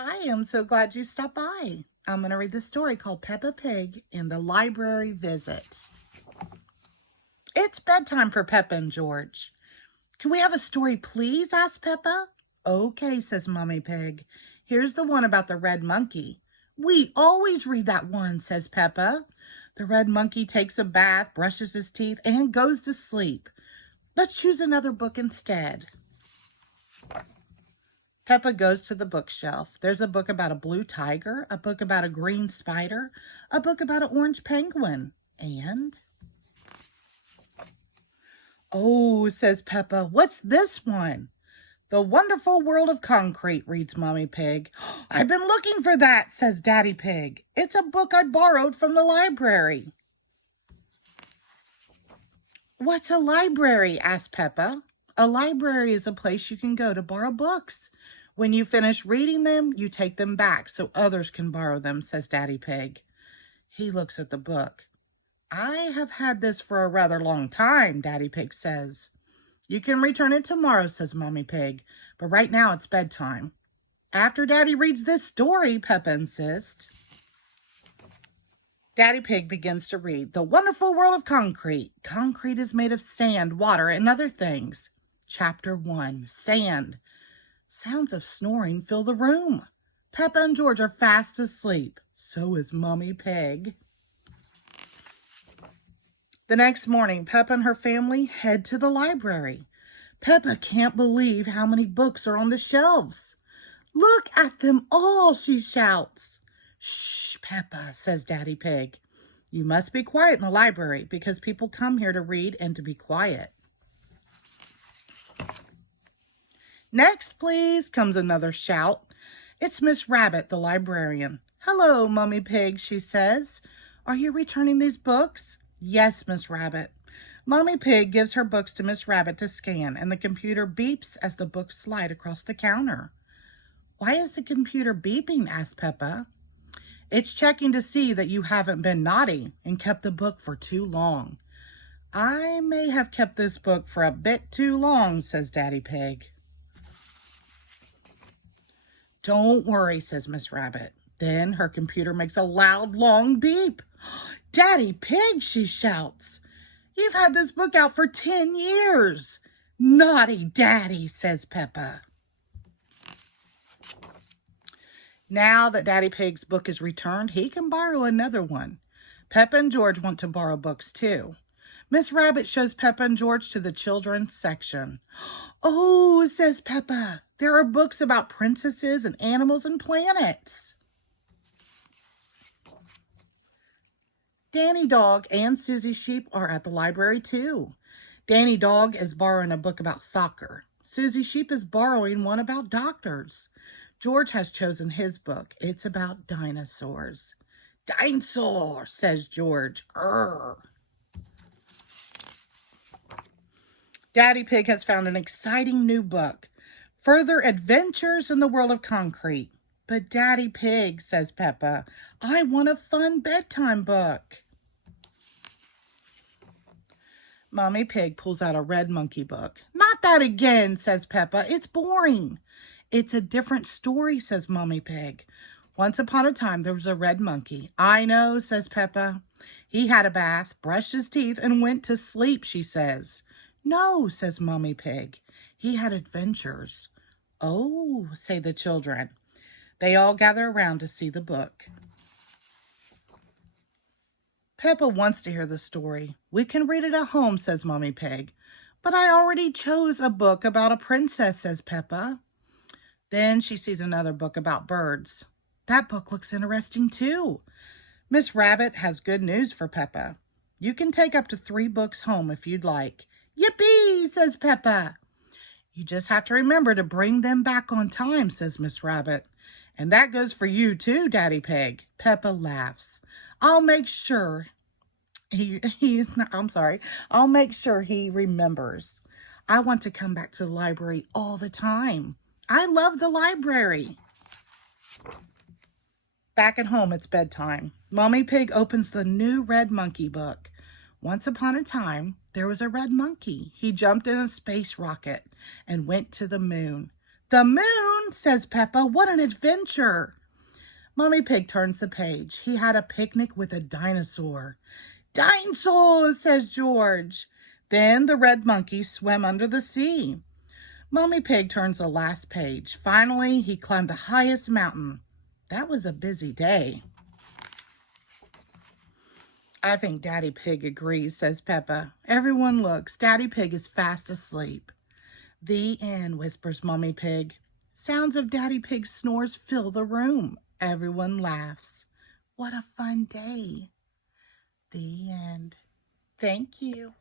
Hi, I'm so glad you stopped by. I'm going to read the story called Peppa Pig and the Library Visit. It's bedtime for Peppa and George. Can we have a story, please? Asked Peppa. Okay, says Mommy Pig. Here's the one about the red monkey. We always read that one, says Peppa. The red monkey takes a bath, brushes his teeth, and goes to sleep. Let's choose another book instead. Peppa goes to the bookshelf. There's a book about a blue tiger, a book about a green spider, a book about an orange penguin, and... Oh, says Peppa, what's this one? The Wonderful World of Concrete, reads Mommy Pig. I've been looking for that, says Daddy Pig. It's a book I borrowed from the library. What's a library? Asked Peppa. A library is a place you can go to borrow books. When you finish reading them, you take them back so others can borrow them, says Daddy Pig. He looks at the book. I have had this for a rather long time, Daddy Pig says. You can return it tomorrow, says Mommy Pig, but right now it's bedtime. After Daddy reads this story, Peppa insists. Daddy Pig begins to read The Wonderful World of Concrete. Concrete is made of sand, water, and other things. Chapter 1, Sand. Sounds of snoring fill the room. Peppa and George are fast asleep. So is Mommy Pig. The next morning, Peppa and her family head to the library. Peppa can't believe how many books are on the shelves. Look at them all, she shouts. Shh, Peppa, says Daddy Pig. You must be quiet in the library because people come here to read and to be quiet. Next, please, comes another shout. It's Miss Rabbit, the librarian. Hello, Mommy Pig, she says. Are you returning these books? Yes, Miss Rabbit. Mommy Pig gives her books to Miss Rabbit to scan, and the computer beeps as the books slide across the counter. Why is the computer beeping? Asked Peppa. It's checking to see that you haven't been naughty and kept the book for too long. I may have kept this book for a bit too long, says Daddy Pig. Don't worry, says Miss Rabbit. Then her computer makes a loud, long beep. Daddy Pig, she shouts. You've had this book out for 10 years. Naughty Daddy, says Peppa. Now that Daddy Pig's book is returned, he can borrow another one. Peppa and George want to borrow books too. Miss Rabbit shows Peppa and George to the children's section. Oh, says Peppa, there are books about princesses and animals and planets. Danny Dog and Susie Sheep are at the library too. Danny Dog is borrowing a book about soccer. Susie Sheep is borrowing one about doctors. George has chosen his book. It's about dinosaurs. Dinosaur, says George. Grr. Daddy Pig has found an exciting new book, Further Adventures in the World of Concrete. But Daddy Pig, says Peppa, I want a fun bedtime book. Mommy Pig pulls out a red monkey book. Not that again, says Peppa. It's boring. It's a different story, says Mommy Pig. Once upon a time, there was a red monkey. I know, says Peppa. He had a bath, brushed his teeth, and went to sleep, she says. No, says Mommy Pig. He had adventures. Oh, say the children. They all gather around to see the book. Peppa wants to hear the story. We can read it at home, says Mommy Pig. But I already chose a book about a princess, says Peppa. Then she sees another book about birds. That book looks interesting too. Miss Rabbit has good news for Peppa. You can take up to 3 books home if you'd like. Yippee, says Peppa. You just have to remember to bring them back on time, says Miss Rabbit. And that goes for you too, Daddy Pig. Peppa laughs. I'll make sure I'll make sure he remembers. I want to come back to the library all the time. I love the library. Back at home, it's bedtime. Mommy Pig opens the new red monkey book. Once upon a time, there was a red monkey. He jumped in a space rocket and went to the moon. The moon, fun, says Peppa. What an adventure. Mommy Pig turns the page. He had a picnic with a dinosaur. Dinosaurs, says George. Then the red monkey swam under the sea. Mommy Pig turns the last page. Finally, he climbed the highest mountain. That was a busy day. I think Daddy Pig agrees, says Peppa. Everyone looks. Daddy Pig is fast asleep. The end, whispers Mommy Pig. Sounds of Daddy Pig's snores fill the room. Everyone laughs. What a fun day. The end. Thank you.